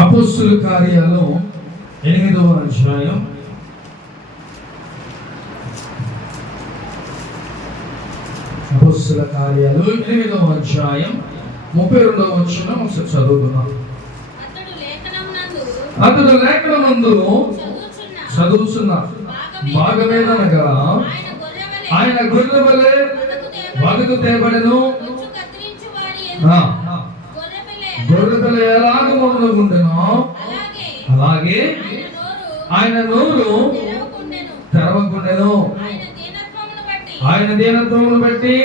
అపోస్తుల కార్యాలు 8వ అధ్యాయం అపోస్తుల కార్యాలు 8వ అధ్యాయం 32వ వచనం ఒకసారి చదువుకుందాం. అతడు లేఖనమందు చదువుచున్న భాగమేదనగా ఆయన గొర్రె వలె వదకు తేబడెను. గొర్రె పిల్ల ఎలాగ మౌనగుండెనో అలాగే ఆయన నోరు తెరవకుండెను. ఆయన దీనత్వమును బట్టి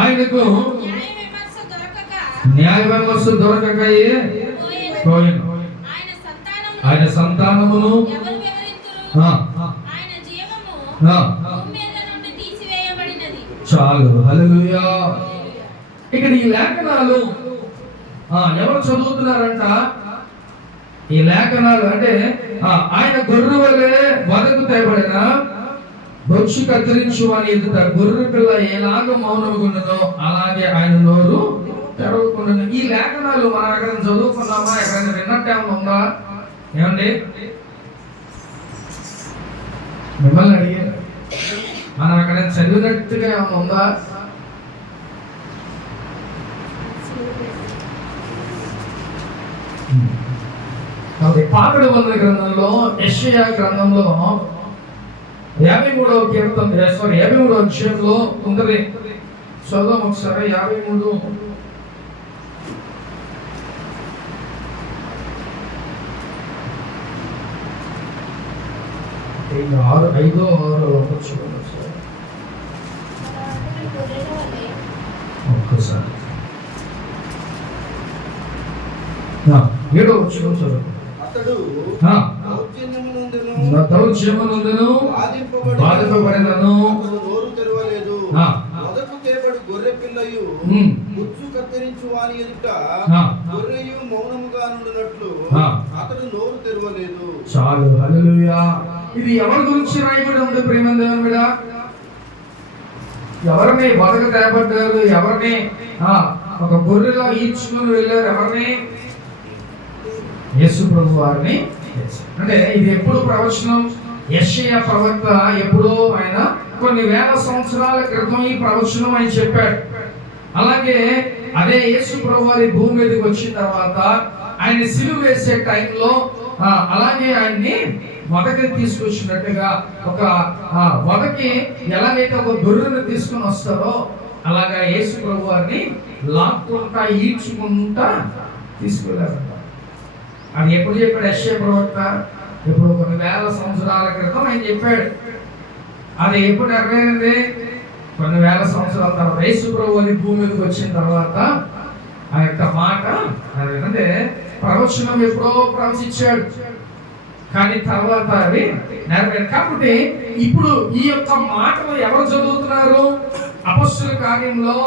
ఆయనకు న్యాయ విమర్శ దొరకకయే పోయెను. ఆయన సంతానమును చాలు. హల్లెలూయా. ఇక్కడ ఈ లేఖనాలు ఎవరు చదువుతున్నారంట? ఈ లేఖనాలు అంటే ఆయన గొర్రె వలె వదకు తేబడిన బొచ్చు కత్తిరించు అని ఎదుట గొర్రె పిల్ల ఎలాగ మౌనముగుండునో అలాగే ఆయన నోరు తెరవకుండాను. ఈ లేఖనాలు మనం ఎక్కడైనా చదువుకున్నామా? ఎక్కడైనా విన్నట్టు ఏమైనా ఉందా? ఏమండి మిమ్మల్ని అడిగారు, మనం ఎక్కడైనా చదివినట్టుగా ఏమైనా ఉందా? పాత నిబంధన గ్రంథంలో యెషయా గ్రంథంలో 53వ కీర్తన 53వ అధ్యాయంలో ఉంది. చదువు ఒకసారి 53 5 6 ఒక్కసారి 7వ వచనం చదువు. దౌర్జన్యమునందును బాధింపబడినను మొదట తేబడు గొర్రె పిల్లయు బొచ్చు కత్తిరించు వాని ఎదుట గొర్రెయు మౌనముగా నుండినట్లు అతడు నోరు తెరవలేదు. చాలు. హల్లెలూయా. ఇది ఎవరి గురించి రాయబడి ఉంది? ప్రేమ దేవుని బిడ్డ, ఎవరిని బతక తేబడ్డారు? ఎవరిని ఒక గొర్రెలా ఈడ్చుకుని వెళ్ళారు? ఎవరిని? యేసు ప్రభు వారిని. అంటే ఇది ఎప్పుడు ప్రవచనం? యెషయా ప్రవక్త ఎప్పుడో ఆయన కొన్ని వేల సంవత్సరాల క్రితం ఈ ప్రవచనం ఆయన చెప్పాడు. అలాగే అదే యేసు ప్రభు వారి భూమి మీదకి వచ్చిన తర్వాత ఆయన సిలువ వేసే టైంలో అలాగే ఆయన్ని వదకి తీసుకొచ్చినట్టుగా ఒక వదకి ఎలాగైతే ఒక గొర్రెను తీసుకుని వస్తారో అలాగా యేసు ప్రభు వారిని లాక్కుంటా ఈడ్చుకుంటా తీసుకెళ్ళారంట. అది ఎప్పుడు చెప్పాడు? యెషయా ప్రవక్త ఎప్పుడు కొన్ని వేల సంవత్సరాల క్రితం ఆయన చెప్పాడు. అది ఎప్పుడు నెరవేరింది? కొన్ని వేల సంవత్సరాల తర్వాత యేసు ప్రభు వారి భూమి మీదకి వచ్చిన తర్వాత ఆ యొక్క మాట అంటే ప్రవచనం ఎప్పుడో ప్రవచించాడు, కానీ తర్వాత అది నెరవేరు. కాబట్టి ఇప్పుడు ఈ యొక్క మాటలు ఎవరు చదువుతున్నారు? అపొస్తలుల కార్యంలో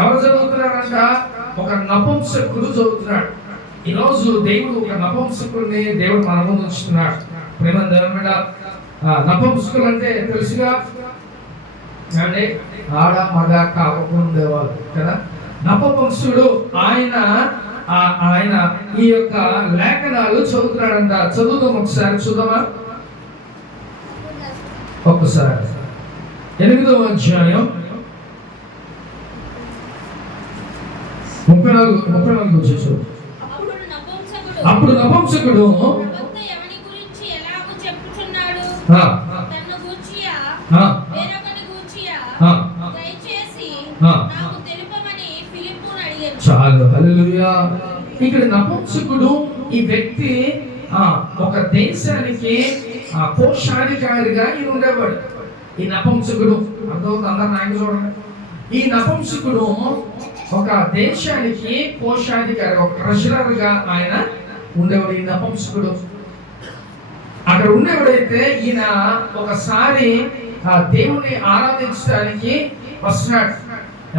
ఎవరు చదువుతున్నారంట? ఒక నపుంసకుడు చదువుతున్నాడు. ఈరోజు దేవుడు ఒక నపుంసకుడిని దేవుడు మన ముందు ఉంచుతున్నాడు. ప్రేమ దేవుని మీద నపుంసకులు అంటే తెలుసుగా, అంటే ఆడ మగ కాకుండేవాళ్ళు కదా. నపుంసకుడు ఆయన ఈ యొక్క లేఖనాలు చదువుతున్నాడంట. చదువుదాం ఒకసారి, చూద్దామా ఒక్కసారి. 8వ అధ్యాయం 34 వచ్చేసి. అప్పుడు నపుంసకుడు చాలు. హల్లెలూయా. ఇక్కడ నపుంసకుడు ఈ వ్యక్తి ఒక దేశానికి కోశాధికారిగా ఈయన ఉండేవాడు. ఈ నపుంసకుడు అర్థం అందరు నాయకు చూడండి. ఈ నపుంసకుడు ఒక దేశానికి కోశాధికారి, ఒక ట్రెజరర్ గా ఆయన ఉండేవాడు. ఈ నపుంసకుడు అక్కడ ఉండేవాడైతే ఈయన ఒకసారి దేవుణ్ణి ఆరాధించడానికి వస్తున్నాడు.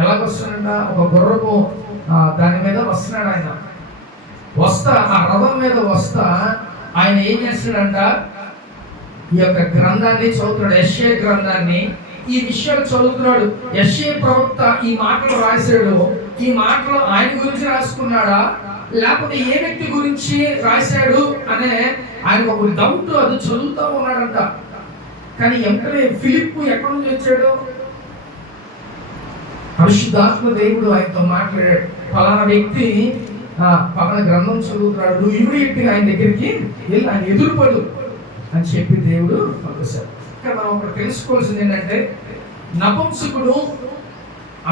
ఎలా వస్తున్నాడ? ఒక గుర్రపు దాని మీద వస్తున్నాడు. ఆయన వస్తా ఆ రథం మీద వస్తా ఆయన ఏం చేస్తున్నాడంట? ఈ యొక్క గ్రంథాన్ని చదువుతున్నాడు, యెషయా గ్రంథాన్ని. ఈ విషయాలు చదువుతున్నాడు. యెషయా ప్రవక్త ఈ మాటలు రాశాడు. ఈ మాటలు ఆయన గురించి రాసుకున్నాడా లేకపోతే ఏ వ్యక్తి గురించి రాశాడు అనే ఆయనకు ఒక డౌట్, అది చదువుతూ ఉన్నాడంట. కానీ వెంటనే ఫిలిప్పు ఎక్కడి నుంచి వచ్చాడు? పరిశుద్ధాత్మ దేవుడు ఆయనతో మాట్లాడాడు. ఫలానా వ్యక్తి పక్కన గ్రంథం చదువుతున్నాడు, నువ్వు ఇమీడియట్ గా ఆయన దగ్గరికి వెళ్ళి ఆయన ఎదురుపడు అని చెప్పి దేవుడు పంపిస్తాడు. ఇక్కడ మనం ఒకటి తెలుసుకోవాల్సింది ఏంటంటే, నపుంసకుడు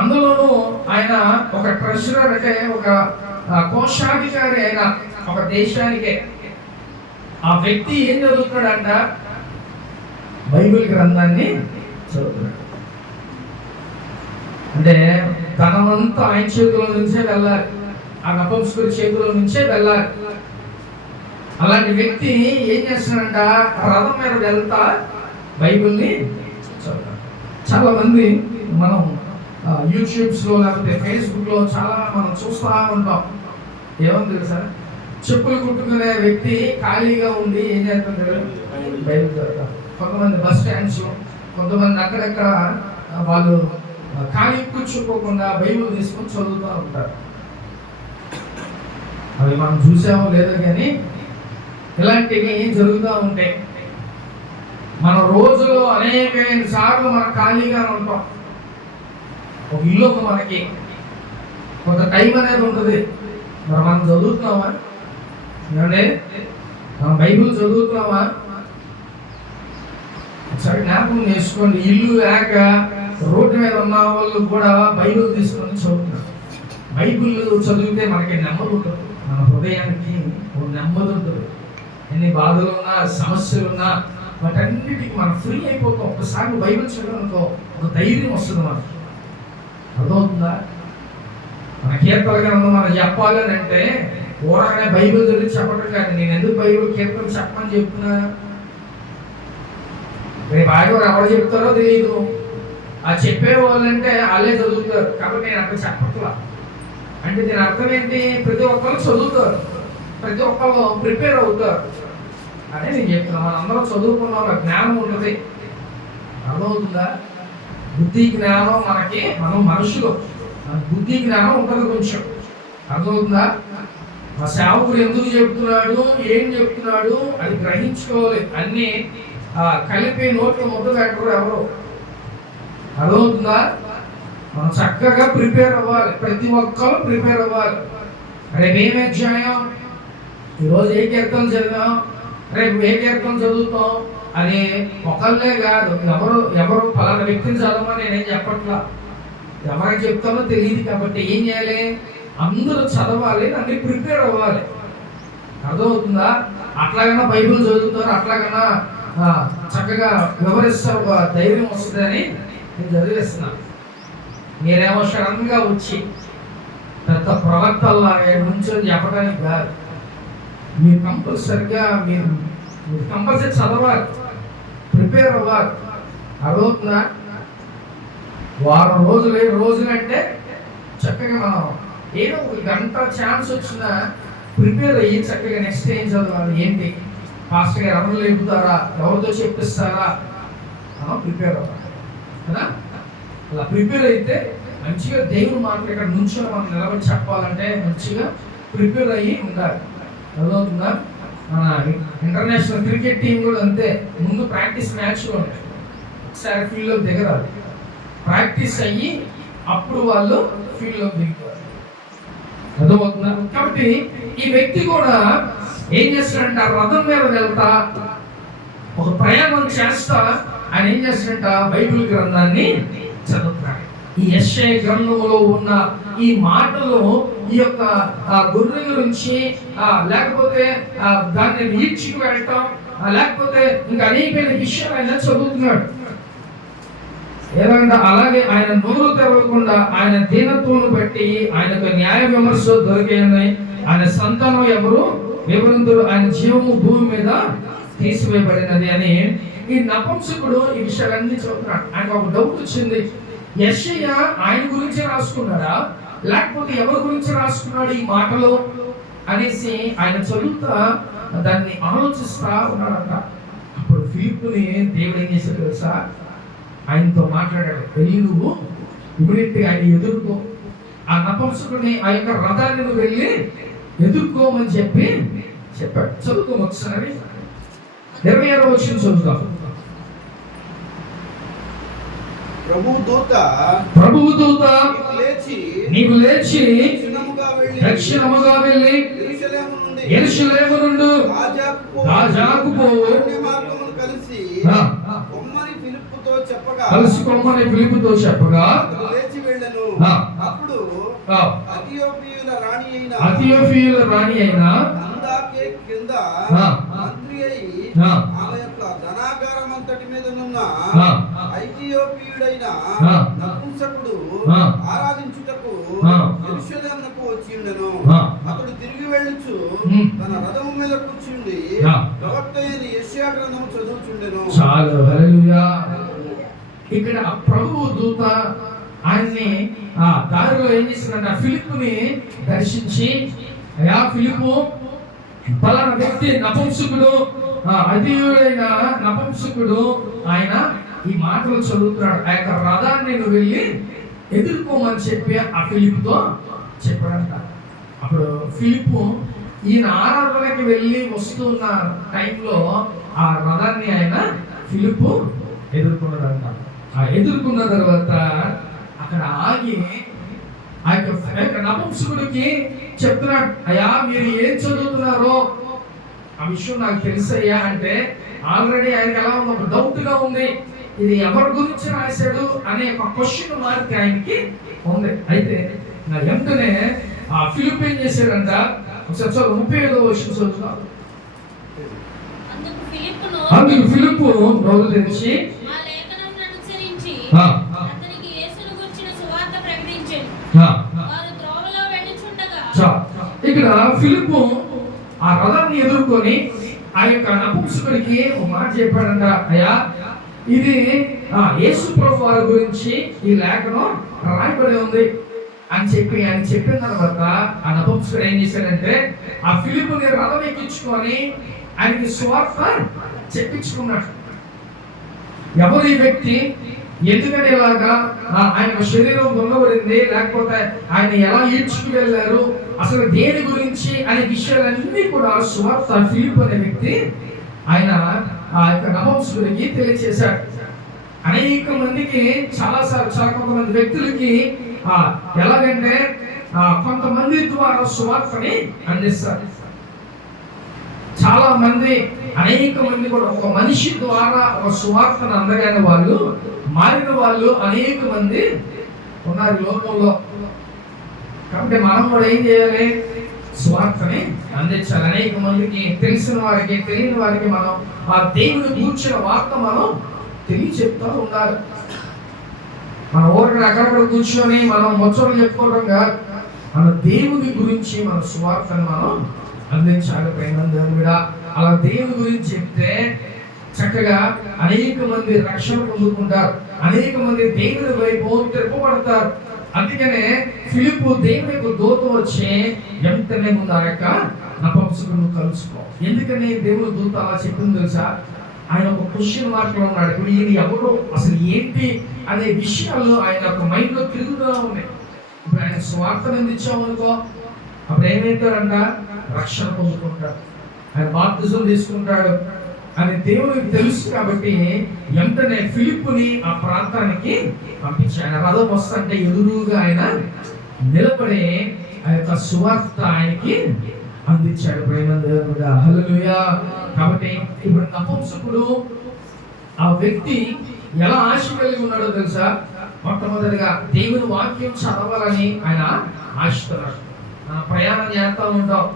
అందులోనూ ఆయన ఒక ట్రెజరర్, అంటే ఒక కోశాధికారి అయిన ఒక దేశానికే. ఆ వ్యక్తి ఏం చదువుతున్నాడంట? బైబిల్ గ్రంథాన్ని చదువుతున్నాడు. అంటే ధనమంతా ఆయన చేతిలో నుంచే వెళ్ళాలి, ఆ నపుంసకుడి చేతిలో నుంచే వెళ్ళాలి. అలాంటి వ్యక్తి ఏం చేస్తున్నాడంట? రథం మీద వెళ్తా బైబిల్ని చదువుతాడు. చాలా మంది మనం యూట్యూబ్స్లో లేకపోతే ఫేస్బుక్లో చాలా మనం చూస్తూ ఉంటాం. ఏమని తెలుసా? చెప్పులు కుట్టుకునే వ్యక్తి ఖాళీగా ఉండి ఏం చేస్తుంటారు? బైబిల్ చదువుతారు. కొంతమంది బస్ స్టాండ్స్లో, కొంతమంది అక్కడక్కడ వాళ్ళు ఖాళీ కూర్చోకోకుండా బైబిల్ తీసుకొని చదువుతూ ఉంటారు. అవి మనం చూసామో లేదో కానీ ఇలాంటివి జరుగుతూ ఉంటాయి. మన రోజులో అనేకమైన సార్లు మనం ఖాళీగా ఉంటాం. ఒక ఇల్లు మనకి కొంత టైం అనేది ఉంటుంది. మరి మనం చదువుతున్నామా? ఏమంటే మనం బైబిల్ చదువుతున్నామా? ఒకసారి జ్ఞాపకం చేసుకోండి. ఇల్లు లేక రోడ్డు మీద ఉన్న వాళ్ళు కూడా బైబిల్ తీసుకొని చదువుతున్నారు. బైబిల్ చదివితే మనకి నెమ్మది ఉంటుంది, మన హృదయానికి ఒక నెమ్మది ఉంటుంది. ఎన్ని బాధలు ఉన్నా, సమస్యలు ఉన్నా, వాటన్నిటికీ మనం ఫ్రీ అయిపోతాం. ఒకసారి బైబిల్ చదవడంతో ఒక ధైర్యం వస్తుంది మనకి. అర్థమవుతుందా? మన కీర్తన గ్రంథం మనం చెప్పాలని అంటే ఊరగానే బైబిల్ చదివి చెప్పడం కాదు. నేను ఎందుకు బైబిల్ కీర్తన చెప్పమని చెప్తున్నా? రేపు ఆడవారు ఎవరు చెప్తారో తెలియదు. ఆ చెప్పే వాళ్ళంటే వాళ్ళే చదువుతారు కాబట్టి నేను అక్కడ చెప్పట్లా. అంటే దీని అర్థం ఏంటి? ప్రతి ఒక్కరు చదువుతారు, ప్రతి ఒక్కరు ప్రిపేర్ అవుతారు అదే నేను చెప్తున్నా. మనం అందరం చదువుకున్నాం, జ్ఞానం ఉంటుంది. అర్థమవుతుందా? బుద్ధి జ్ఞానం మనకి, మనం మనుషులు, బుద్ధి జ్ఞానం ఉంటుంది కొంచెం. అర్థమవుతుందా? మా సేవకుడు ఎందుకు చెప్తున్నాడు, ఏం చెప్తున్నాడు అది గ్రహించుకోవాలి. అన్ని కలిపి నోట్లో ముద్ద పెట్టరు ఎవరు. అర్థమవుతుందా? మనం చక్కగా ప్రిపేర్ అవ్వాలి, ప్రతి ఒక్కరు ప్రిపేర్ అవ్వాలి. రేపు ఏమి అధ్యాయం, ఈరోజు ఏ కీర్తన చదివాం, రేపు ఏ కీర్తన చదువుతాం, అది ఒకళ్ళే కాదు. ఎవరు పలానా వ్యక్తిని చదవమని నేనేం చెప్పట్లా. ఎవరికి చెప్తానో తెలియదు కాబట్టి ఏం చేయాలి? అందరూ చదవాలి, అన్ని ప్రిపేర్ అవ్వాలి. అర్థమవుతుందా? అట్లాగన్నా బైబిల్ చదువుతారు, అట్లాగన్నా చక్కగా వివరిస్తారు, ధైర్యం వస్తుందని నేను చదివిస్తున్నా. మీరేమో సడన్గా వచ్చి పెద్ద ప్రవక్తల్లాగా నుంచొని చెప్పడానికి కాదు. మీరు కంపల్సరిగా మీరు కంపల్సరీ చదవాలి, ప్రిపేర్ అవ్వాలి. అర్థమవుతుందా? వారం రోజులు 7 రోజులు అంటే చక్కగా మనం ఏదో ఒక గంట ఛాన్స్ వచ్చినా ప్రిపేర్ అయ్యి చక్కగా నెక్స్ట్ ఏం చదవాలి, ఏంటి, ఫాస్ట్గా ఎవరు లేపుతారా, ఎవరితో చెప్పిస్తారా, ప్రిపేర్ అవ్వాలి కదా. అలా ప్రిపేర్ అయితే మంచిగా దేవుని మాటలు ఇక్కడ నుంచి మనం నిలబడి చెప్పాలంటే మంచిగా ప్రిపేర్ అయ్యి ఉండాలి. అర్థమవుతుందా? మన ఇంటర్నేషనల్ క్రికెట్ టీం కూడా అంతే. ముందు ప్రాక్టీస్ మ్యాచ్లో ఉంటాయి, ఒకసారి ఫీల్డ్లో దిగరాలి, ప్రాక్టీస్ అయ్యి అప్పుడు వాళ్ళు ఫీల్డ్లో దిగుతారు. అర్థమవుతుందా? కాబట్టి ఈ వ్యక్తి కూడా ఏం చేస్తాడంట? రథం మీద వెళ్తా, ఒక ప్రయాణం చేస్తా ఆయన ఏం చేస్తాడంట? బైబిల్ గ్రంథాన్ని చదువుతున్నాడు. ఈ యెషయా గ్రంథంలో ఉన్న ఈ మాటలు ఈ యొక్క గొర్రె గురించి, లేకపోతే దాన్ని ఈడ్చికి వెళ్ళటం, లేకపోతే ఇంకా అనేకమైన విషయాలు ఆయన చదువుతున్నాడు. ఏదంటే అలాగే ఆయన నోరు తెరవకుండా ఆయన దీనత్వం బట్టి ఆయనకు న్యాయ విమర్శ దొరికేది. ఆయన సంతానం ఎవరు వివరింతుడు, ఆయన జీవము భూమి మీద తీసివేయబడినది అని ఈ నపుంసకుడు ఈ విషయాలన్నీ చదువుతున్నాడు. ఆయనకు ఒక డౌట్ వచ్చింది, యెషయా ఆయన గురించి రాసుకున్నాడా లేకపోతే ఎవరి గురించి రాసుకున్నాడు ఈ మాటలు అనేసి ఆయన చదువుతా దాన్ని ఆలోచిస్తా ఉన్నాడంట. అప్పుడు ఫిలిప్పుని దేవుడు ఏం చేశాడు తెలుసా? ఆయనతో మాట్లాడాడు, వెళ్ళి నువ్వు ఇమీడియట్గా ఆయన ఎదుర్కో, ఆ నపుంసకుడిని, ఆ యొక్క రథాన్ని నువ్వు వెళ్ళి ఎదుర్కోమని చెప్పాడు. చదువుకోం ఒకసారి 26వ వచనం చదువుతాం. ప్రభువు దూత నీవు లేచి దక్షిణముగా వెళ్ళి యెరూషలేము నుండి గాజాకు పోవు కలిసి కొమ్మని ఫిలిప్పుతో చెప్పగా అప్పుడు అథియోపియుల రాణి అయిన కింద మంత్రి అయి ఆమె యొక్క ధనాగారం అంతటి మీద నున్న ఐథియోపియుడైన నపుంసకుడు ఆరాధించుటకు యెరూషలేమునకు వచ్చి ఉండెను. అతడు తిరిగి వెళ్ళుచు తన రథము మీద కూర్చుండి ప్రవక్త అయిన యెషయా గ్రంథము చదువుచుండెను. చాలు, హల్లెలూయా. ఇక్కడ ప్రభువు దూత ఆయన్ని ఆ దారిలో ఏం చేసిందంటే ఫిలిప్పుని దర్శించి, అయ్యా ఫిలిప్పు, పలానా వ్యక్తి నపుంసకుడు, అధీయుడైన నపుంసకుడు, ఆయన ఈ మాటలు చదువుతున్నాడు, ఆ యొక్క రథాన్ని నువ్వు వెళ్ళి ఎదుర్కోమని చెప్పి ఆ ఫిలిప్పుతో చెప్పాడంట. అప్పుడు ఫిలిప్పు ఈయన ఆరాధనకి వెళ్ళి వస్తున్న టైంలో ఆ రథాన్ని ఆయన ఫిలిప్పు ఎదుర్కొన్నాడంట. ఆ ఎదుర్కొన్న తర్వాత అక్కడ ఆగి ఆ యొక్క నపుంసకుడికి చెప్తున్నాడు, అయ్యా మీరు ఏం చదువుతున్నారో ఆ విషయం నాకు తెలుసయ్యా అంటే, ఆల్రెడీ ఆయనకి ఎలా ఉంది, ఒక డౌట్ గా ఉంది, ఇది ఎవరి గురించి రాశాడు అనే ఒక క్వశ్చన్ మార్క్ ఆయనకి ఉంది. అయితే నా వెంటనే ఆ ఫిలిప్ ఏం చేశాడంట, ఒకసారి 35వ వచనం చదువుతాం. అందుకు ఫిలిప్పు నోరు తెరిచి ఇక్కడ ఫిలిప్పు ఆ రథాన్ని ఎదుర్కొని ఆ యొక్క నపుంసకుడికి ఒక మాట చెప్పాడంట, అయ్యా ఇది యేసు ప్రభు వారి గురించి ఈ లేఖనం రాయబడి ఉంది అని చెప్పి ఆయన చెప్పిన తర్వాత ఆ నపుంసకుడు ఏం చేశాడంటే ఆ ఫిలిప్పుని రథం ఎక్కించుకొని ఆయనకి సువార్త చెప్పించుకున్నాడు. ఎవరు ఈ వ్యక్తి, ఎందుకని ఇలాగా ఆయన శరీరం దొంగబడింది, లేకపోతే ఆయన ఎలా ఈడ్చుకు వెళ్ళారు, అసలు దేని గురించి అనే విషయాలన్నీ కూడా సువార్త ఫిలిప్ అనే వ్యక్తి ఆయన ఆ యొక్క నపుంసకుడికి తెలియజేశాడు. అనేక మందికి చాలా కొంతమంది వ్యక్తులకి ఎలాగంటే కొంతమంది ద్వారా సువార్తని అందిస్తారు. చాలా మంది, అనేక మంది కూడా ఒక మనిషి ద్వారా ఒక సువార్తను అందగానే వాళ్ళు మారిన వాళ్ళు అనేక మంది ఉన్నారు లోకంలో. కాబట్టి మనం కూడా ఏం చేయాలి, సువార్తని అందించాలి. అనేక మందికి, తెలిసిన వారికి తెలియని వారికి మనం ఆ దేవుని కూర్చిన వార్త మనం తెలియచెప్తూ ఉండాలి. మన ఊరికి అక్కడక్కడ కూర్చొని మనం ముచ్చట్లు చెప్పుకోవడం కాదు, మన దేవుని గురించి మన సువార్తను మనం అందించాలి. ప్రేమంగా అలా దేవుని గురించి చెప్తే చక్కగా అనేక మంది రక్షణ పొందుకుంటారు, అనేక మంది దేవుని వైపు తిరపబడతారు. అందుకనే ఫిలిప్పు దేవుని యొక్క దూత వచ్చి వెంటనే ముందు ఆ యొక్క నపుంసకుడిని కలుసుకో. ఎందుకని దేవుని దూత అలా చెప్పింది తెలుసా, ఆయన ఒక క్వశ్చన్ మార్క్ లో ఉన్నాడు. ఇప్పుడు ఈయన ఎవరు, అసలు ఏంటి అనే విషయాల్లో ఆయన ఒక మైండ్ లో తిరుగుతూ ఉన్నాయి. ఇప్పుడు ఆయన స్వార్థం అందించాము అనుకో, అప్పుడు ఏమైతారంట, రక్షణ పొందుకుంటాడు, ఆయన బాప్తిజం తీసుకుంటాడు అని దేవునికి తెలుసు. కాబట్టి వెంటనే ఫిలిప్పుని ఆ ప్రాంతానికి పంపించాడు. ఆయన రథం వస్తుంటే ఎదురుగా ఆయన నిలబడి ఆ యొక్క సువార్త ఆయనకి అందించాడు. ప్రేమంగా హల్లెలూయా. కాబట్టి ఇప్పుడు నపుంసకుడు ఆ వ్యక్తి ఎలా ఆశ కలిగి ఉన్నాడో తెలుసా, మొట్టమొదటిగా దేవుని వాక్యం చదవాలని ఆయన ఆశిస్తున్నాడు. ప్రయాణం చేస్తూ ఉంటాం,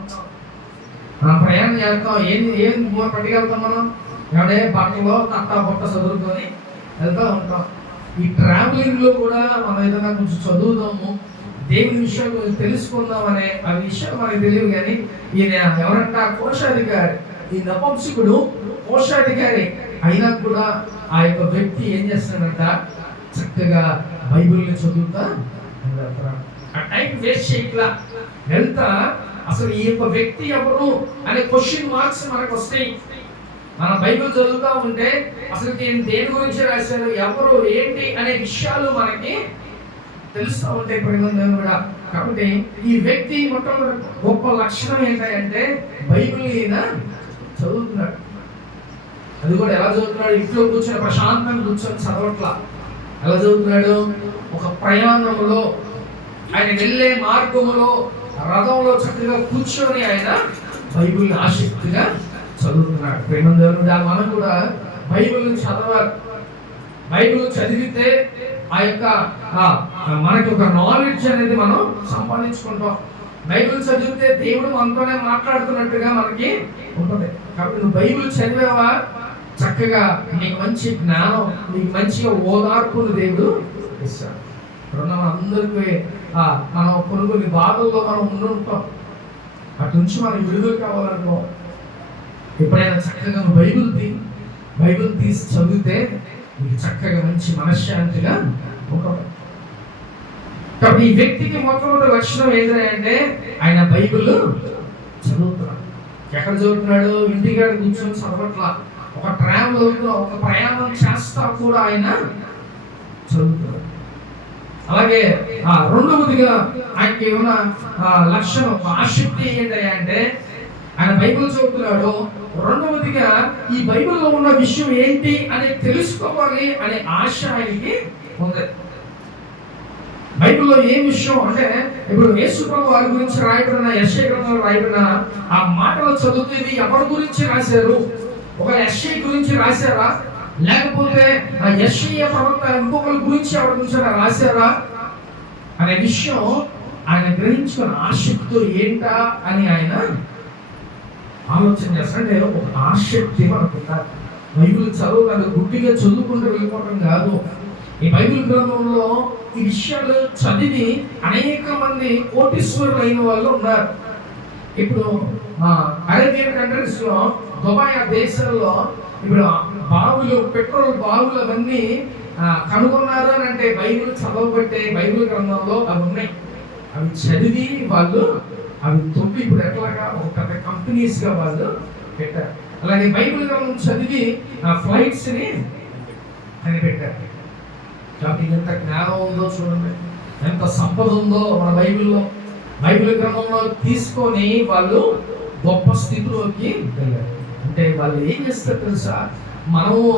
ప్రయాణం చేస్తాం, ఏం పట్టుకెళ్తాం మనం, ఎవడే బట్టలో తట్టా బొట్ట చదువుకొని వెళ్తూ ఉంటాం. ఈ ట్రావెలింగ్ లో కూడా మనం ఏదైనా కొంచెం చదువుదాము, దేవుని విషయాలు కొంచెం తెలుసుకుందాం అనే ఆ విషయాలు మనకు తెలియదు. కానీ ఈయన ఎవరంట, కోశాధికారి. ఈ నపుంసకుడు కోశాధికారి అయినా కూడా ఆ యొక్క వ్యక్తి ఏం చేస్తాడంట, చక్కగా బైబిల్ని చదువుతా ఆ టైం వేస్ట్ చేయట్లా, వెళ్తా అసలు ఈ యొక్క వ్యక్తి ఎవరు అనే క్వశ్చన్ మార్క్స్ మనకు వస్తాయి. మన బైబిల్ చదువుతా ఉంటే అసలు దేని గురించి రాశారు, ఎవరు ఏంటి అనే విషయాలు మనకి తెలుస్తూ ఉంటాయి ప్రేమ కూడా. కాబట్టి ఈ వ్యక్తి మొట్టమొదటి గొప్ప లక్షణం ఏంటంటే బైబిల్ ఈయన చదువుతున్నాడు. అది కూడా ఎలా చదువుతున్నాడు? ఇంట్లో కూర్చొని ప్రశాంతంగా కూర్చొని చదవట్లా. ఎలా చదువుతున్నాడు? ఒక ప్రయాణంలో, ఆయన వెళ్ళే మార్గంలో, రథంలో చక్కగా కూర్చొని ఆయన బైబిల్ ఆసక్తిగా చదువుతున్నాడు. ప్రేమందేవుడా, మనం కూడా బైబిల్ చదవాలి. బైబిల్ చదివితే ఆ యొక్క మనకి ఒక నాలెడ్జ్ అనేది మనం సంపాదించుకుంటాం. బైబిల్ చదివితే దేవుడు మనతోనే మాట్లాడుతున్నట్టుగా మనకి ఉంటుంది. కాబట్టి నువ్వు బైబిల్ చదివావా, చక్కగా నీకు మంచి జ్ఞానం, నీకు మంచిగా ఓదార్పును దేవుడు ఇస్తాడు. ఇప్పుడున్న అందరికీ మనం కొన్ని బాధల్లో మనం ఉండుంటాం. అటు నుంచి మనం విడుదల కావాలనుకో, ఎప్పుడైనా చక్కగా నువ్వు బైబిల్ తీసి చదివితే నీకు చక్కగా మంచి మనశ్శాంతిగా ఉంటుంది. కాబట్టి ఈ వ్యక్తికి మొట్టమొదటి లక్షణం ఏంటంటే ఆయన బైబిల్ చదువుతున్నాడు. ఎక్కడ చదువుతున్నాడు? ఇంటికాడ కూర్చొని చదవట్లా. ఒక ట్రావెల్, ఒక ప్రయాణం చేస్తా కూడా ఆయన చదువుతున్నాడు. అలాగే రెండవదిగా ఆయనకి ఉన్న లక్షణం, ఆసక్తి ఏంటంటే ఆయన బైబిల్ చదువుతున్నాడు. రెండవదిగా ఈ బైబిల్లో ఉన్న విషయం ఏంటి అని తెలుసుకోవాలి అనే ఆశ ఆయనకి ఉంది. బైబిల్లో ఏ విషయం అంటే, ఇప్పుడు యేసుప్రభు వారి గురించి రాయబడిన యెషయా గ్రంథంలో రాయబడిన ఆ మాటలు చదివితే ఇది ఎవరి గురించి రాశారు? ఒక యెషయా గురించి రాశారా, లేకపోతే ఆ యెషయా ప్రవక్త ఇంకొకరి గురించి ఎవరి గురించి రాశారా అనే విషయం ఆయన గ్రహించుకున్న ఆసక్తితో ఏంటా అని ఆయన ఆలోచన చేస్తాడు. అంటే ఒక ఆసక్తి మనకు ఉండాలి. బైబిల్ చదవగలరు, గుడ్డిగా చదువుకుంటూ వెళ్ళిపోవడం కాదు. ఈ బైబిల్ గ్రంథంలో ఈ విషయాలు చదివి అనేక మంది కోటీశ్వరులు అయిన వాళ్ళు ఉన్నారు. ఇప్పుడు అరేబియన్ కంట్రీస్ లో, దుబాయ్ దేశాల్లో ఇప్పుడు బావులు, పెట్రోల్ బావులు అవన్నీ కనుగొన్నారు అని అంటే బైబిల్ చదవబట్టే, బైబిల్ గ్రంథంలో అవి ఉన్నాయి. అవి చదివి వాళ్ళు అవి తొమ్మిది ఇప్పుడు ఎట్లాగా ఒక పెద్ద కంపెనీస్ గా వాళ్ళు పెట్టారు. అలాగే బైబిల్ గ్రంథం చదివి ఫ్లైట్స్ ని కనిపెట్టారు. కాబట్టి ఎంత జ్ఞానం ఉందో చూడండి, ఎంత సంపద ఉందో మన బైబిల్లో. బైబిల్ గ్రంథంలో తీసుకొని వాళ్ళు గొప్ప స్థితిలోకి వెళ్ళారు. అంటే వాళ్ళు ఏం చేస్తారు తెలుసా? మనము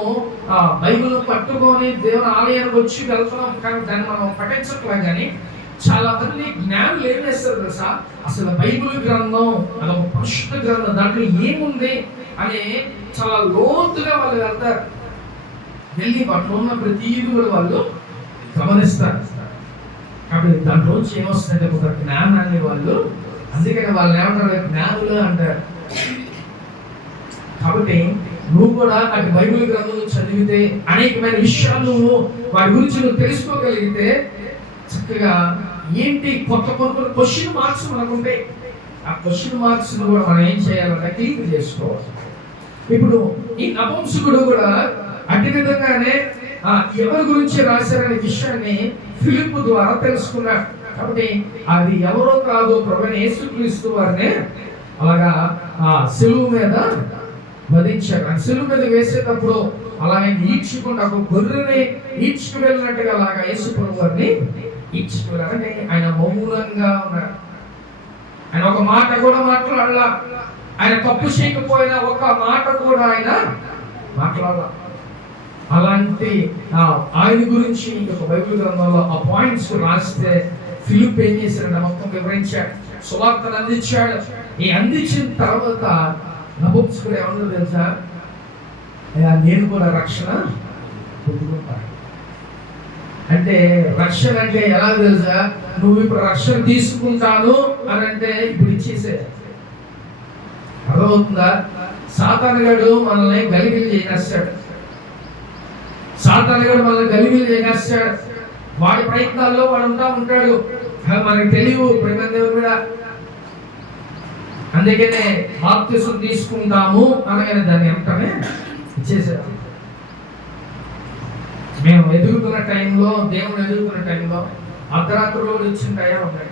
బైబిల్ పట్టుకొని దేవుని ఆలయానికి వచ్చి వెళ్తున్నాం, కానీ దాన్ని మనం పఠించట్లా. కానీ చాలా మంది జ్ఞానులు ఏం చేస్తారు తెలుసా? అసలు బైబిల్ గ్రంథం అదొక పరిశుద్ధ గ్రంథం, దాంట్లో ఏముంది అని చాలా లోతుగా వాళ్ళు వెళ్తారు. వెళ్ళి వాటిలో ఉన్న ప్రతిదీ కూడా వాళ్ళు గమనిస్తారు. కాబట్టి దాంట్లోంచి ఏమొస్తుందంటే ఒక జ్ఞానాన్ని వాళ్ళు, అందుకని వాళ్ళు ఏమంటారు? జ్ఞానులు అంటారు. కాబట్టి నువ్వు కూడా అటు బైబిల్ గ్రంథం చదివితే అనేకమైన విషయాలు నువ్వు వాటి గురించి నువ్వు తెలుసుకోగలిగితే చక్కగా ఏంటి కొత్త క్వశ్చన్ మార్క్స్ మనకుంటే ఆ క్వశ్చన్ మార్క్స్ కూడా మనం ఏం చేయాలంటే క్లియర్ చేసుకోవాలి. ఇప్పుడు ఈ నపుంసకుడు కూడా అట్టి విధంగానే ఎవరి గురించి రాశారనే విషయాన్ని ఫిలిప్పు ద్వారా తెలుసుకున్నాడు. కాబట్టి అది ఎవరో కాదు, ప్రభువైన యేసుక్రీస్తు వారిని అలాగా సిలువ మీద వధించారు. ఆ సిలువ మీద వేసేటప్పుడు అలాగే ఈడ్చుకుంటూ ఒక గొర్రెని ఈడ్చుకు వెళ్ళినట్టుగా అలాగా యేసు ప్రభు వారిని ఈడ్చుకు వెళ్ళారంటే ఆయన మౌనంగా ఉన్నారు. ఆయన ఒక మాట కూడా మాట్లాడాల. ఆయన తప్పు చేయకపోయినా ఒక మాట కూడా ఆయన మాట్లాడాల. అలాంటి ఆయన గురించి ఒక బైబిల్ గ్రంథంలో ఆ పాయింట్స్ రాస్తే ఫిలిప్ ఏం చేశారంటే మొత్తం వివరించాడు, సువార్తను అందించాడు. ఈ అందించిన తర్వాత నపుంసకుడు ఏమన్నా తెలుసా? నేను కూడా రక్షణ పొందుకుంటాను అంటే, రక్షణ అంటే ఎలా తెలుసా? నువ్వు ఇప్పుడు రక్షణ తీసుకుంటాను అని అంటే ఇప్పుడు ఇచ్చేసే. అర్థమవుతుందా? సాతానుగాడు మనల్ని గలిబిలి చేసేస్తాడు. సాతానుగాడు మనల్ని గలిబిలి చేసేస్తాడు. వాడి ప్రయత్నాల్లో వాడు ఉంటాడు. మనకి తెలియవు ప్రేమదేవుడు కూడా. అందుకనే బాప్తిసం తీసుకుంటాము అనగానే దాన్ని వెంటనే ఇచ్చేసారు. మేము ఎదుగుతున్న టైంలో, దేవుని ఎదుగుతున్న టైంలో అర్ధరాత్రులు వచ్చిన టైం ఉన్నాయి.